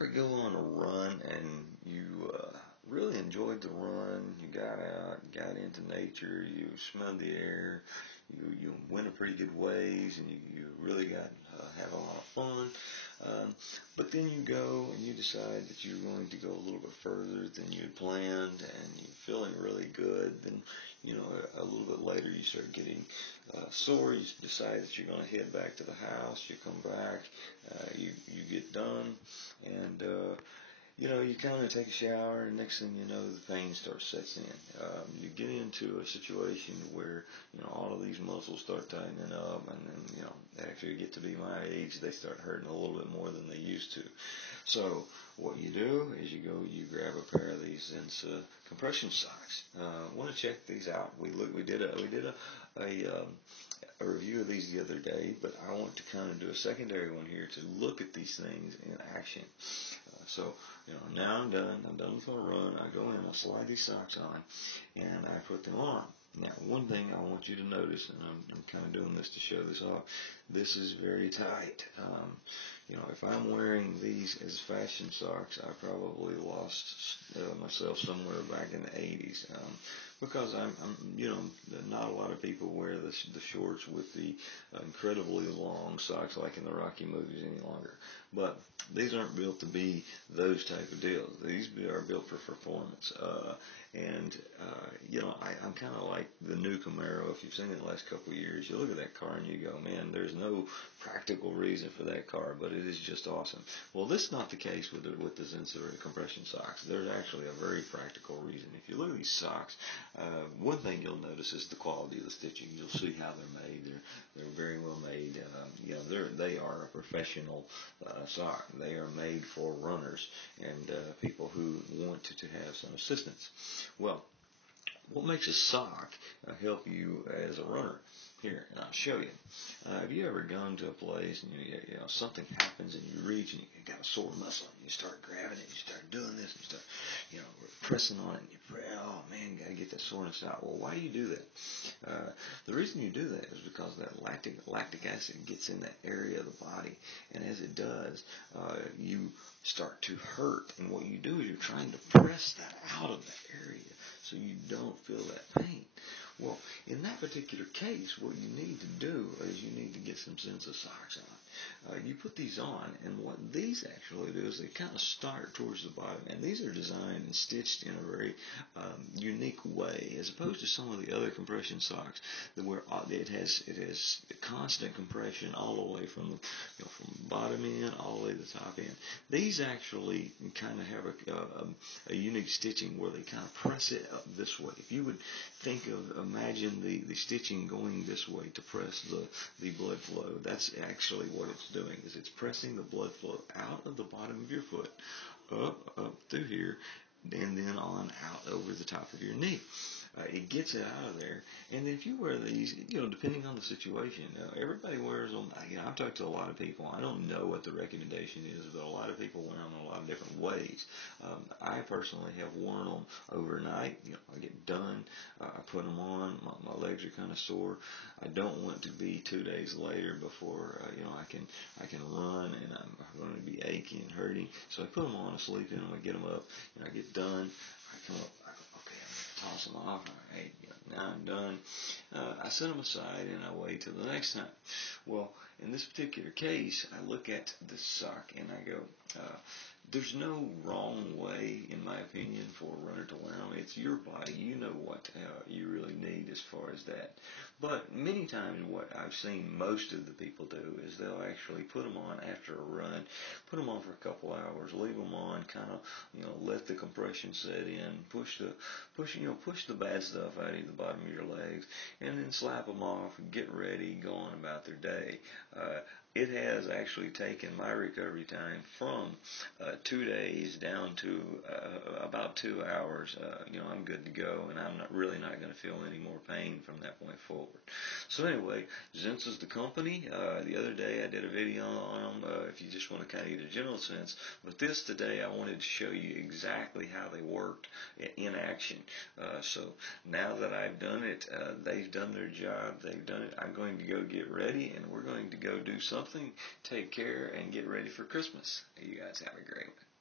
ever go on a run and you really enjoyed the run? You got out, got into nature, you smelled the air, you went a pretty good ways, and you really got have a lot of fun. But then you go and you decide that you're going to go a little bit further than you had planned, and you're feeling really good. Then a little bit later you start getting sore. You decide that you're going to head back to the house. You come back, you get done, and you kind of take a shower, and next thing you know, the pain sets in. You get into a situation where all of these muscles start tightening up, and then after you get to be my age, they start hurting a little bit more than they used to. So what you do is you grab a pair of these Zensah compression socks. Want to check these out? We did a review of these the other day, but I want to kind of do a secondary one here to look at these things in action. So now I'm done. I'm done with my run. I go in, I slide these socks on, and I put them on. Now, one thing I want you to notice, and I'm kind of doing this to show this off, this is very tight. If I'm wearing these as fashion socks, I probably lost myself somewhere back in the 80s. Because not a lot of people wear the shorts with the incredibly long socks like in the Rocky movies any longer. But these aren't built to be those type of deals. These are built for performance. I'm kind of like the new Camaro. If you've seen it the last couple of years, you look at that car and you go, man, there's no practical reason for that car, but it is just awesome. Well, this is not the case with the Zensah compression socks. There's actually a very practical reason. If you look at these socks, one thing you'll notice is the quality of the stitching. You'll see how they're made. They're very well made. They are a professional sock. They are made for runners and people who want to have some assistance. Well, what makes a sock help you as a runner? Here, and I'll show you. Have you ever gone to a place and something happens and you reach and you got a sore muscle and you start grabbing it, you start doing this, and you start pressing on it, and you pray, oh man, you gotta get that soreness out. Well, why do you do that? The reason you do that is because that lactic acid gets in that area of the body, and as it does, you start to hurt. And what you do is you're trying to press that out of that area so you don't feel that pain. Well, in that particular case, what you need to do is you need to get some Zensah socks on. You put these on, and what these actually do is they kind of start towards the bottom, and these are designed and stitched in a very unique way, as opposed to some of the other compression socks where it has constant compression all the way from bottom end all the way to the top end. These actually kind of have a unique stitching where they kind of press it up this way. If you would imagine the stitching going this way to press the blood flow, that's actually what it's doing, is it's pressing the blood flow out of the bottom of your foot, up through here, and then on out over the top of your knee. It gets it out of there, and if you wear these, depending on the situation, everybody wears them. I've talked to a lot of people. I don't know what the recommendation is, but a lot of people wear them in a lot of different ways. I personally have worn them overnight. I get done, I put them on. My legs are kind of sore. I don't want to be 2 days later before I can run, and I'm going to be achy and hurting. So I put them on, I sleep in them, I get them up, and I get done. I come up, toss them off. All right, now I'm done. I set them aside and I wait till the next time. Well, in this particular case, I look at this sock and I go, there's no wrong way, in my opinion, for a runner to wear them. It's your body. You know what you really need as far as that. But many times what I've seen most of the people do is they'll actually put them on after a run, put them on for a couple hours, leave them on, kind of, let the compression set in, push the bad stuff out of the bottom of your legs, and then slap them off and get ready, go on about their day. It has actually taken my recovery time from 2 days down to about 2 hours. I'm good to go, and I'm really not going to feel any more pain from that point forward. So anyway, Zensah's the company. The other day I did a video on them. them if you just want to kind of get a general sense. But this today, I wanted to show you exactly how they worked in action. So now that I've done it, they've done their job, they've done it. I'm going to go get ready, and we're going to go do something, take care, and get ready for Christmas. You guys have a great one.